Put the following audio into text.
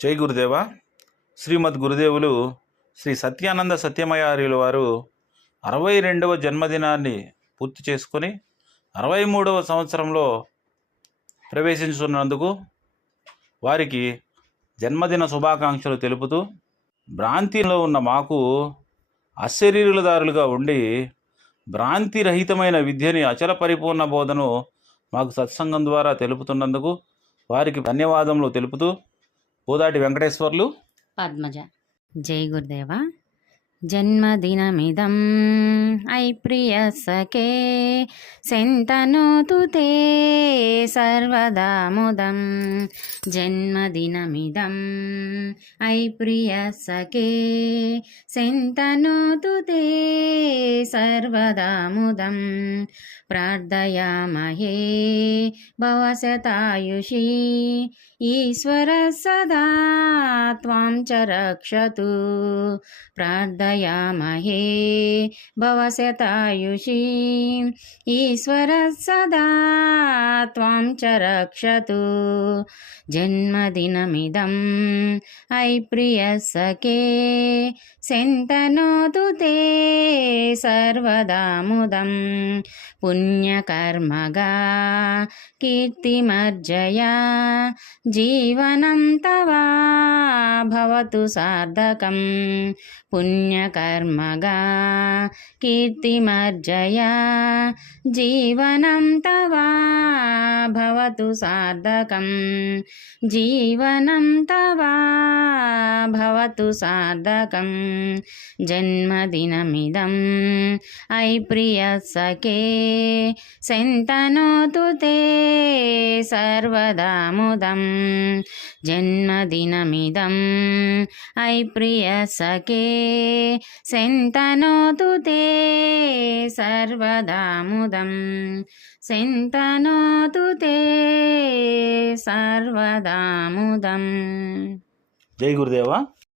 జై గురుదేవ. శ్రీమద్ గురుదేవులు శ్రీ సత్యానంద సత్యమయార్యుల వారు 62వ జన్మదినాన్ని పూర్తి చేసుకొని 63వ సంవత్సరంలో ప్రవేశించుతున్నందుకు వారికి జన్మదిన శుభాకాంక్షలు తెలుపుతూ, భ్రాంతిలో ఉన్న మాకు అశరీరులదారులుగా ఉండి భ్రాంతిరహితమైన విద్యని అచల పరిపూర్ణ బోధను మాకు సత్సంగం ద్వారా తెలుపుతున్నందుకు వారికి ధన్యవాదములు తెలుపుతూ పోదాటి వెంకటేశ్వర్లు పద్మజ. జై గురుదేవ. జన్మదినమిదం ఐ ప్రియ సఖే శంతనోతు తే సర్వదా ముదం. జన్మదినమిదం ఐ ప్రియ సఖే శంతనోతు తే సర్వదా ముదం. ప్రార్థయామహే భవశతాయుషీ ఈశ్వర సదా త్వాం చ రక్షతు. ప్రార్థయామహే భవశతాయుషీ ఈశ్వర సదా త్వాం చ రక్షతు. జన్మదినమిదం ఐ ప్రియ సఖే శంతనోతు తే సర్వదా ముదం. పుణ్యకర్మగా కీర్తిమర్జయా జీవనం తవా భవతు సార్థకం. పుణ్యకర్మగా కీర్తిమర్జయా జీవనం తవా భవతు సార్థకం. జీవనం తవా భవతు సార్థకం. జన్మదినమిదం ఐ ప్రియ సఖే శంతనోతు తే సర్వదా ముదం. జన్మదినమిదం ఐ ప్రియ సఖే శంతనోతు తే సర్వదా ముదం. శంతనోతు తే సర్వదా ముదం. జై గురుదేవ.